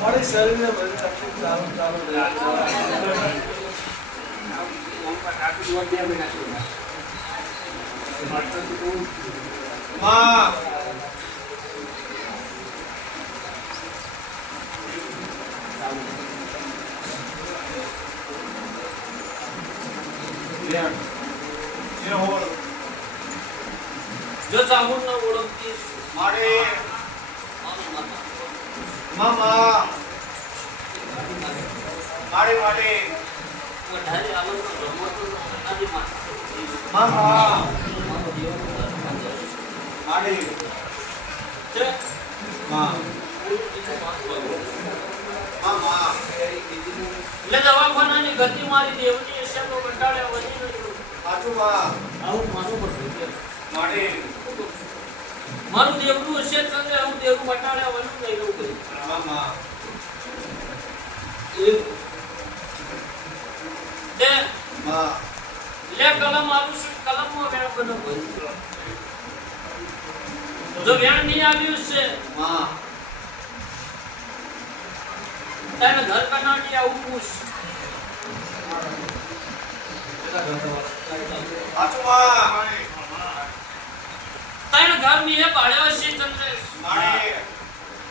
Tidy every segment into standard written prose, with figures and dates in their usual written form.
મારી શરીરને બધી તકલીફ ચાલુ માં જો સાબુન ન ઓળખતી મારે મામા મારે મારે વધારે આવડતો રમતો નથી મામા મારે છે માં મામા એટલે દવાખાનાની ગતિ મારી દેવની હશે તો કંટાળે વધી રહ્યું સાચું માં આવું માનું પડતું છે મારે મારું દેવનું હશે ચંદ્ર હું દેવનું બટાડે વનું નહીં એવું કર્યું મામા તે માં લે કલમ આલું છું કલમમાં વેણ બનો જો વેણ નહીં આવ્યું છે માં તારે ઘર કનાડી આવું પૂછ સાચું માં તારે ઘર ની હે ભાડ્યો છે ચંદ્રેશ મારે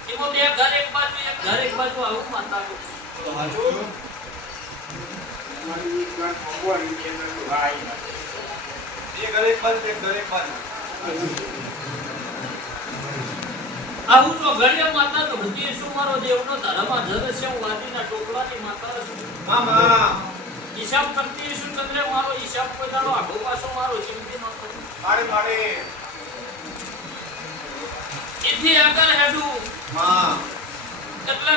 એમાં બે ઘર એક બાજુ આવું માતા સાચું એક ઘરે બાજુ આવું તો ઘડિયા માતા તો હૃદય શું મારો દેવનો ધર્મમાં ધર છે હું વાદીના ટોકલાની માતા છું મામા હિસાબ કરતી શું ચંદ્રે મારો હિસાબ કોઈ દાડો આખો પાછો મારો ચિંતી ન કરું મારે મારે એથી આગળ હેડું માં એટલે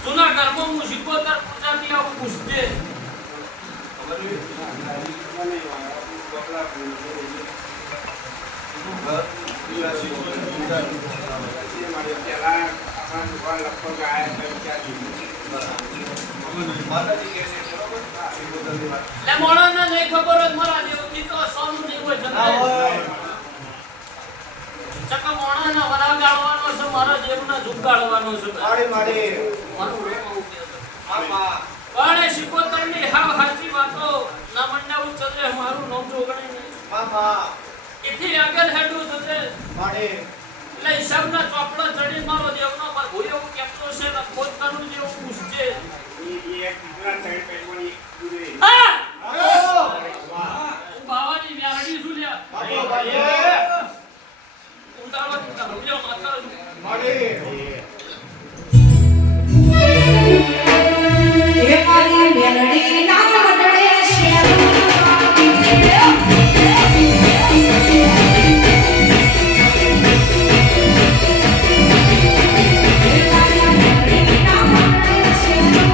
જૂના ઘરમાં હું 77 પૂજાથી આવું પૂછતે લે મોણોને નહીં ખબર જ મારા દેવથી તો સોનું નહીં હોય ચંદ્રે ચકા મોણાના વરા ગાળવાનો છે મારા દેવના જુગ ગાળવાનો છે મારે મારે મારું રોમ આવું કે છે મામા પણ 77 ની હાવ સાચી વાતો ના મંડાવું ચંદ્રે મારું નામ જોગણે નહીં મામા એથી આગળ હેડું ચંદ્રે મારે એટલે હિસાબના ચોપડો ચડી મારો દેવનો પર ભૂયો કેમનો છે ને પોતાનું જેવું પૂછજે હા બાવાની વ્યાડી શું લ્યા ઉતારો રૂપિયા માતા મારે હે મારી મેલડી ના વડડે શેરું હે મારી મેલડી ના વડડે શેરું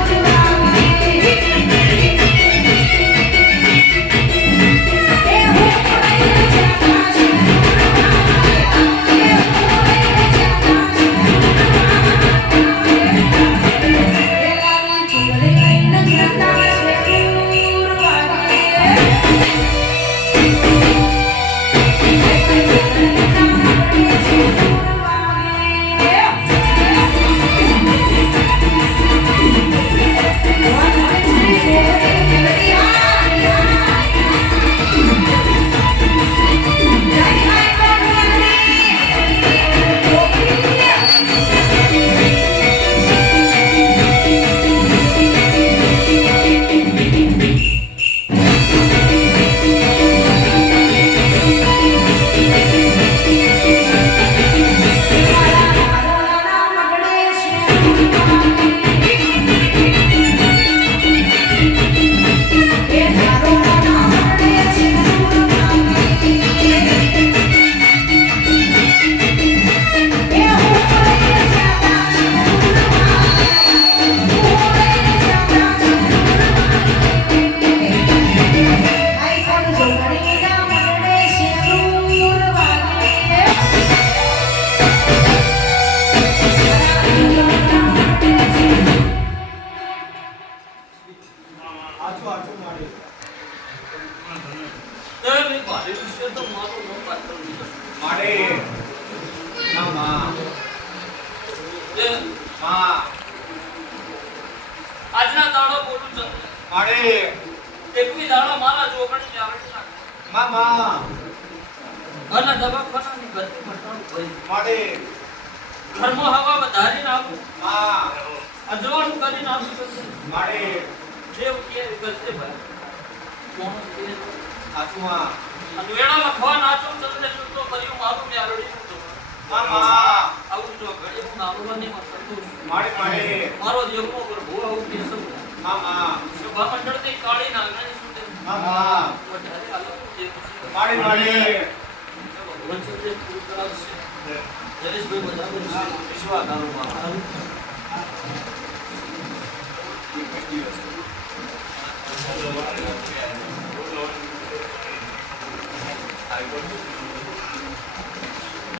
માડે માં એ માં આજના દાડો બોલું છું માડે એકવી દાડો મારા જોગણી આવડી નાખે માં અને દવાખાનાની ગતિ મટાડું ભાઈ માડે ઘરમાં હવા વધારીને આપું માં અજવાળું કરીને આપું છું માડે દેવ કે કરશે ભાઈ કોણ કે આત્મા અને વેળા લખવા નાચો ચંદ્ર સુતો કર્યું મારું મ્યારડી માં આવું જો ઘડી હું નામવાની મતલબ માડે માડે મારો દેવનો પ્રભુ આવું કે સબ માં સભા મંડળની કાળી નાગણી સુતે માં વધારે આલો દેવ માડે માડે ભગવાન ચંદ્ર પૂરું કરાવશે જયેશભાઈ બધાને વિશ્વા દારૂમાં I